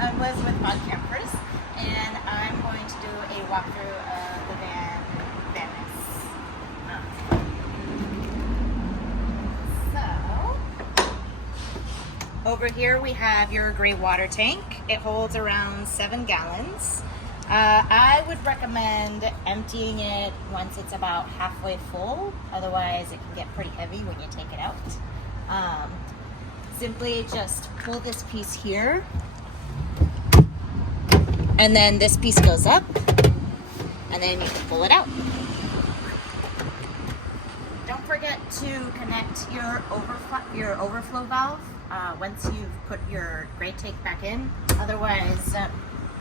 I'm Liz with Fun Campers, and I'm going to do a walkthrough of the Ness. So, over here we have your gray water tank. It holds around 7 gallons. I would recommend emptying it once it's about halfway full, otherwise it can get pretty heavy when you take it out. Simply just pull this piece here, and then this piece goes up, and then you can pull it out. Don't forget to connect your overflow valve once you've put your gray tank back in. Otherwise,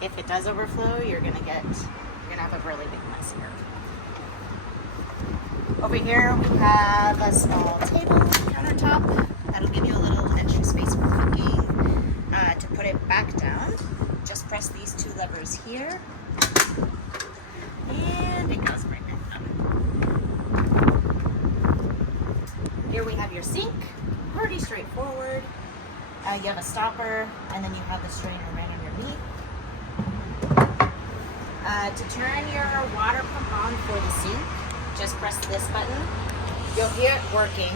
if it does overflow, you're gonna have a really big mess here. Over here we have a small table countertop. That'll give you a little extra space for cooking. To put it back down, just press these 2 levers here, and it goes right back down. Here we have your sink, pretty straightforward. You have a stopper, and then you have the strainer right underneath. To turn your water pump on for the sink, just press this button. You'll hear it working,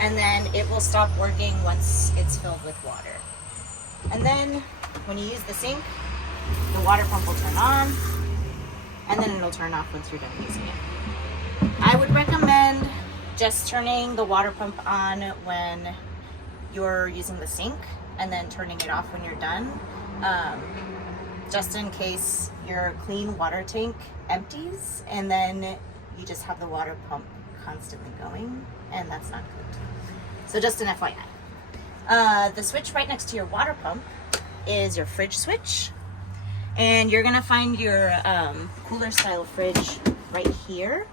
and then it will stop working once it's filled with water. And then when you use the sink, the water pump will turn on, and then it'll turn off once you're done using it. I would recommend just turning the water pump on when you're using the sink, and then turning it off when you're done, just in case your clean water tank empties, and then you just have the water pump constantly going, and that's not good. So just an FYI. The switch right next to your water pump is your fridge switch, and you're gonna find your cooler style fridge right here,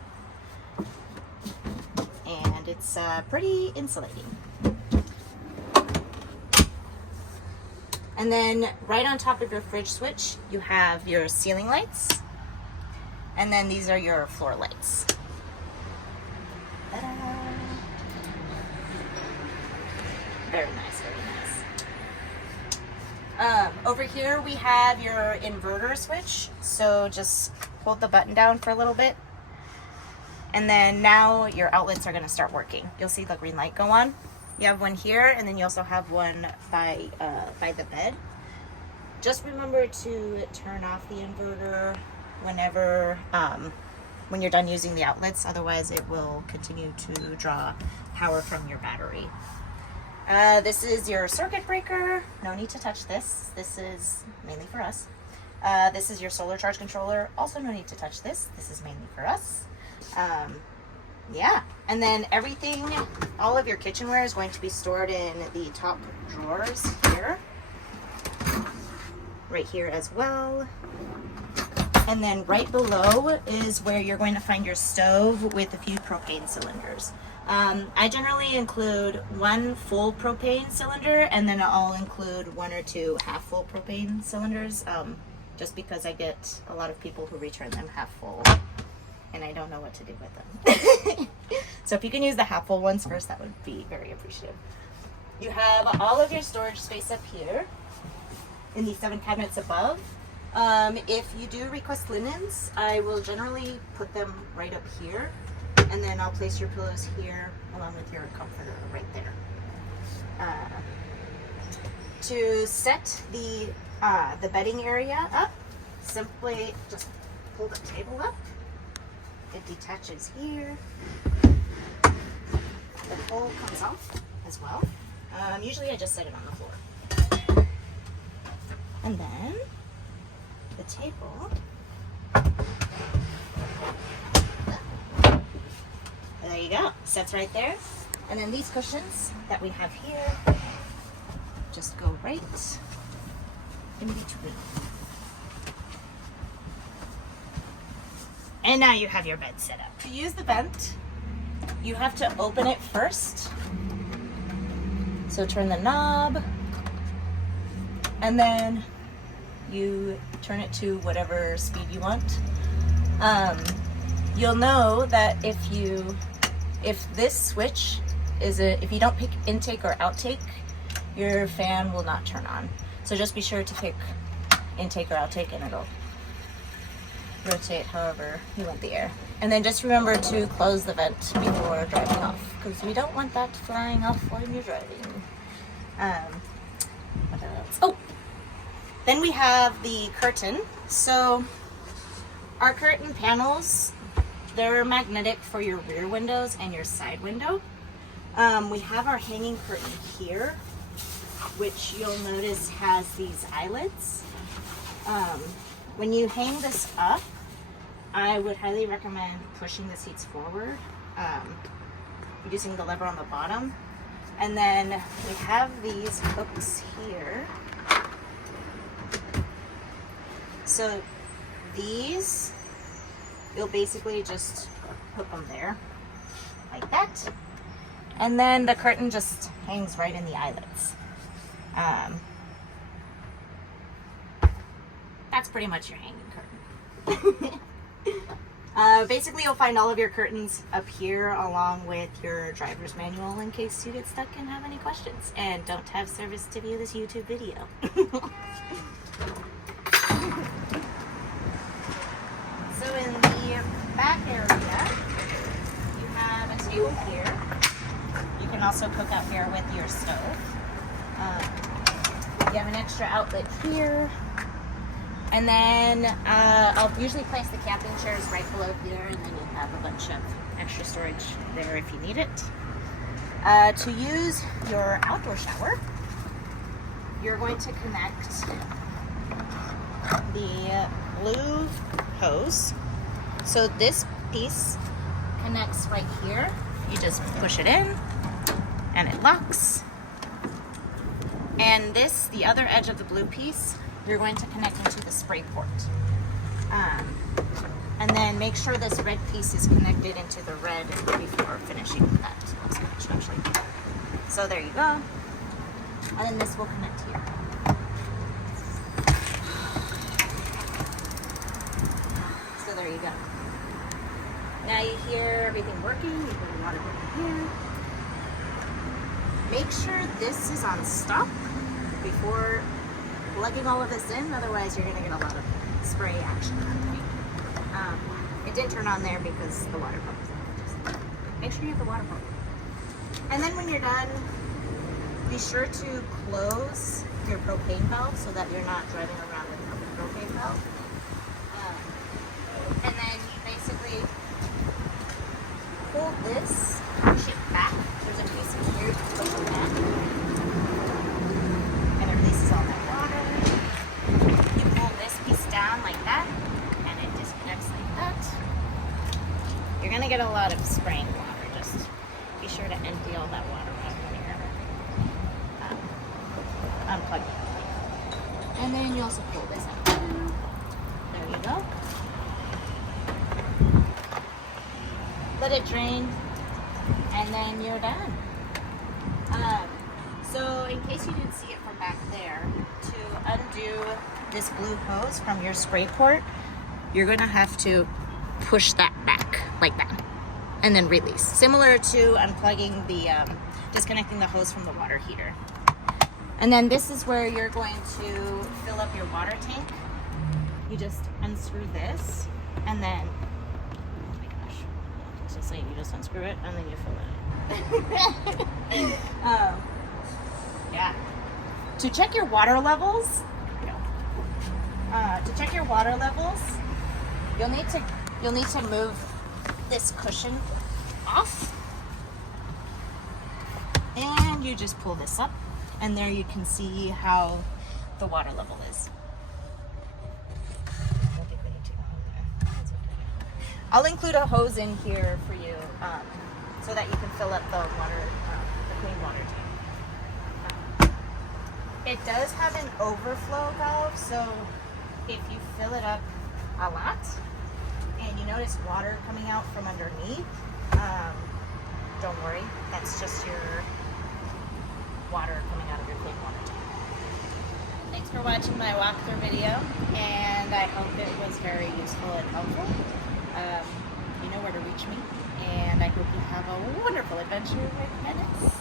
and it's pretty insulating. And then right on top of your fridge switch, you have your ceiling lights, and then these are your floor lights. Ta-da! Very nice, very nice. Over here we have your inverter switch. So just hold the button down for a little bit, and then now your outlets are going to start working. You'll see the green light go on. You have one here, and then you also have one by the bed. Just remember to turn off the inverter whenever when you're done using the outlets. Otherwise, it will continue to draw power from your battery. This is your circuit breaker. No need to touch this. This is mainly for us. This is your solar charge controller. Also no need to touch this. This is mainly for us. Yeah, and then everything, all of your kitchenware is going to be stored in the top drawers here. Right here as well. And then right below is where you're going to find your stove with a few propane cylinders. I generally include 1 full propane cylinder, and then I'll include 1 or 2 half full propane cylinders, just because I get a lot of people who return them half full, and I don't know what to do with them. So if you can use the half full ones first, that would be very appreciative. You have all of your storage space up here in these 7 cabinets above. If you do request linens, I will generally put them right up here, and then I'll place your pillows here along with your comforter right there. To set the bedding area up, simply just pull the table up. It detaches here. The hole comes off as well. Usually I just set it on the floor. And then the table, there you go, sets right there. And then these cushions that we have here just go right in between. And now you have your bed set up. To use the vent, you have to open it first. So turn the knob, and then you turn it to whatever speed you want. You'll know that if this switch if you don't pick intake or outtake, your fan will not turn on. So just be sure to pick intake or outtake, and it'll rotate however you want the air. And then just remember to close the vent before driving off, because we don't want that flying off when you're driving. What else? Oh, then we have the curtain. So our curtain panels, they're magnetic for your rear windows and your side window. We have our hanging curtain here, which you'll notice has these eyelets. When you hang this up, I would highly recommend pushing the seats forward, using the lever on the bottom. And then we have these hooks here. So these, you'll basically just hook them there, like that. And then the curtain just hangs right in the eyelets. That's pretty much your hanging curtain. Basically, you'll find all of your curtains up here along with your driver's manual in case you get stuck and have any questions and don't have service to view this YouTube video. So in the back area, you have a table here. You can also cook out here with your stove. You have an extra outlet here. And then I'll usually place the camping chairs right below here, and then you have a bunch of extra storage there if you need it. To use your outdoor shower, you're going to connect the blue hose. So this piece connects right here. You just push it in and it locks. And this, the other edge of the blue piece, you're going to connect into the spray port. And then make sure this red piece is connected into the red before finishing that actually. So there you go. And then this will connect here. So there you go. Now you hear everything working. You put the water in here. Make sure this is on stop before plugging all of this in, otherwise you're going to get a lot of spray action that way. It did turn on there because the water pump is on. Just make sure you have the water pump. And then when you're done, be sure to close your propane valve so that you're not driving around without the propane valve. And then you basically pull this, push it back. There's a piece in here, you push it back. And it releases all that water. You pull this piece down like that, and it disconnects like that. You're going to get a lot of spraying water. Just be sure to empty all that water out when you're unplug it. And then you also pull this out. There you go. Let it drain, and then you're done. So in case you didn't see it from back there, to undo this blue hose from your spray port, you're going to have to push that back like that and then release. Similar to unplugging the, disconnecting the hose from the water heater. And then this is where you're going to fill up your water tank. You just unscrew this, and then, oh my gosh, it's just like you just unscrew it and then you fill it in. Yeah. To check your water levels, you'll need to move this cushion off, and you just pull this up, and there you can see how the water level is. I'll include a hose in here for you, so that you can fill up the water, the clean water tank. It does have an overflow valve, so if you fill it up a lot and you notice water coming out from underneath, don't worry, that's just your water coming out of your clean water tank. Thanks for watching my walkthrough video, and I hope it was very useful and helpful. You know where to reach me, and I hope you have a wonderful adventure with Ness.